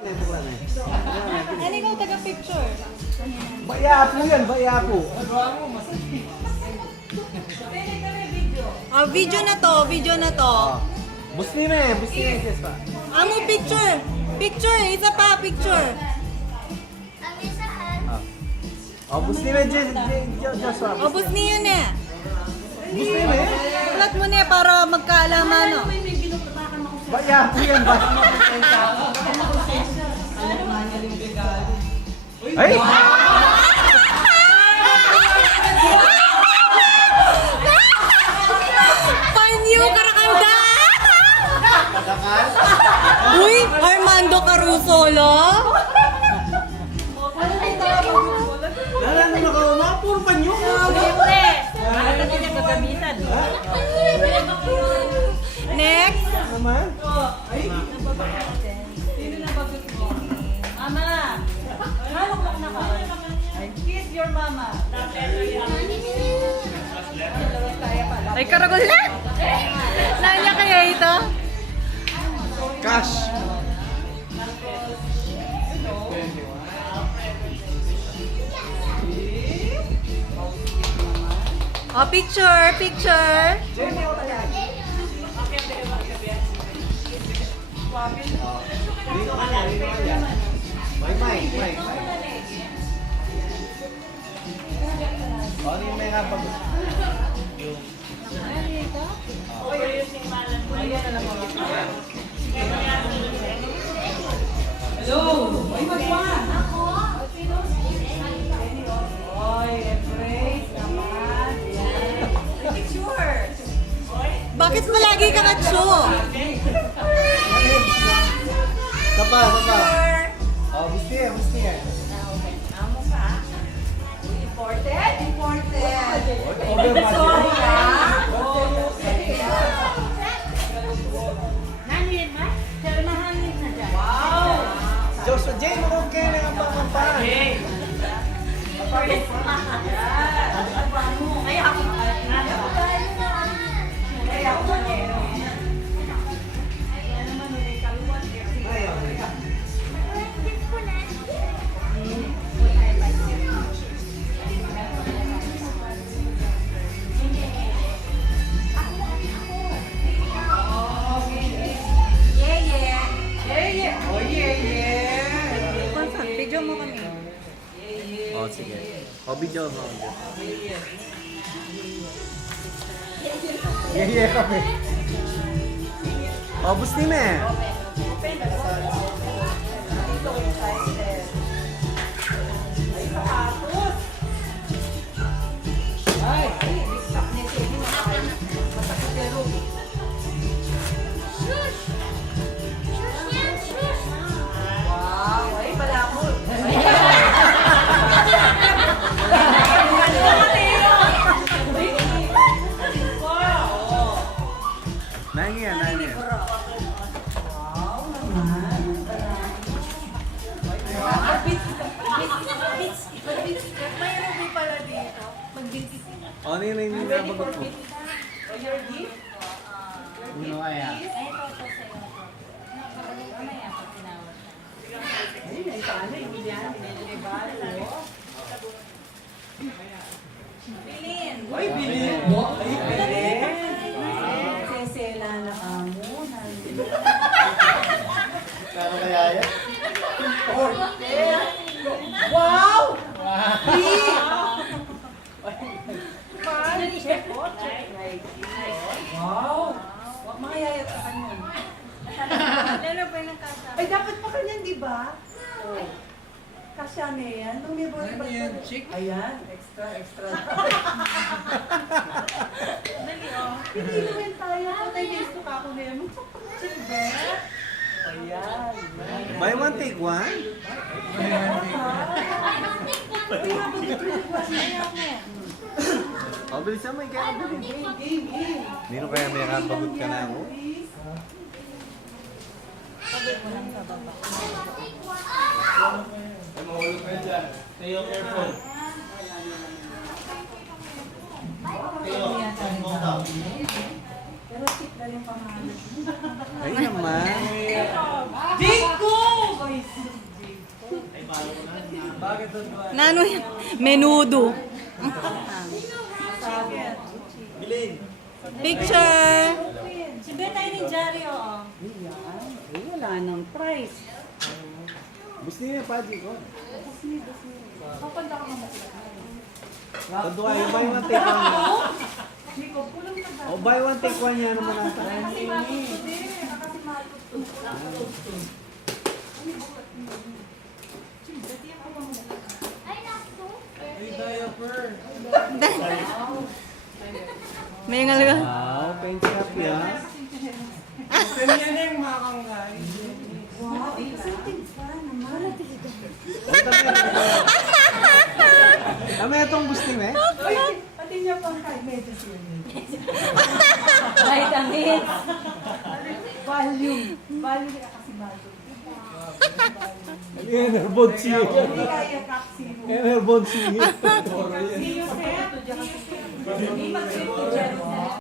Ano ikaw taga-picture? Baya po yan, baya po. Ah, video na to, video na to. Muslim sis pa. Amo picture. Picture, isa pa picture. Muslim Joshua. Obos niya na. Muslim Ulat mo na para magkaalaman, no? Baya po yan, baya. Ay! Panyo karakanda! Uy, Armando Caruso, lo? Nalala na ka, mga puro panyo. Next. Naman? Ay, karagol na! Nanya kaya ito? Cash. Oh, picture, picture. May. Ano yung may habag? Hello! Ay, magwan! Ako! Oy, embrace naman. Yan. Picture! Bakit palagi ka katso? Sapa. Oh, gusto yan. Amo ka? Imported? Imported. Over Sorry, budget. ah. Wow! Joshua, Jay, okay na ang pangkampaan. Kaya ako Kaya ako Konsan, video mo kami. Oh, sige. Oh, video mo. Yeah, kami. Oh, Muslim Wow, ay pala mo. Nangyan. May ruby pala dito. Mag-visit. Oh, ano yun yung nabagot mo? Your gift? Ano kaya? Ay, paano yung yan? Bilin. Uy, bilin mo? Ay, bilin. Sesela na kamo. Kano kaya yan? Wow! Wow! Wag mga yayat sa kanya. Lalo pa yung kasa. Ay, dapat pa kanyan, di ba? Oh. Kasya na yan. Nung may body ba? Ayan, extra. Dali, oh. Hindi naman tayo. Patay guys ko kako na yan. Chick ba? Ayan. Buy one, take one? Oh, bilisan mo, ikaw ka bilhin. Game. Nino kaya may kabagot ka na ako? Sabi mo lang sa baba. Mahulog ka dyan. Tayo careful. Pero check na yung pangalan. Ay naman. Jinko! Nano yan? Menudo. Bilin. Picture. Si Betay ni Jari, oo. Ayan. Ay, wala nang price. Gusto niya pa, Jico. Kapanda ka naman. Tando kayo, buy one take one yan. Nico, kulang na ba? O buy one take one yan naman nasa. Kasi matutod eh. Kasi matutod. May ngalaga. Wow, paint shop yan. Ganyan na yung mga kangkay. Wow, exciting pa naman. Tama itong gusto mo eh. Ay, pati niya pang kay medicine. Vitamins. Volume. Volume ka kasi volume. Yan, herbon siya. Hindi kaya capsule. Yan, herbon siya. See you, sir. Hindi mag-trip to Jerusalem.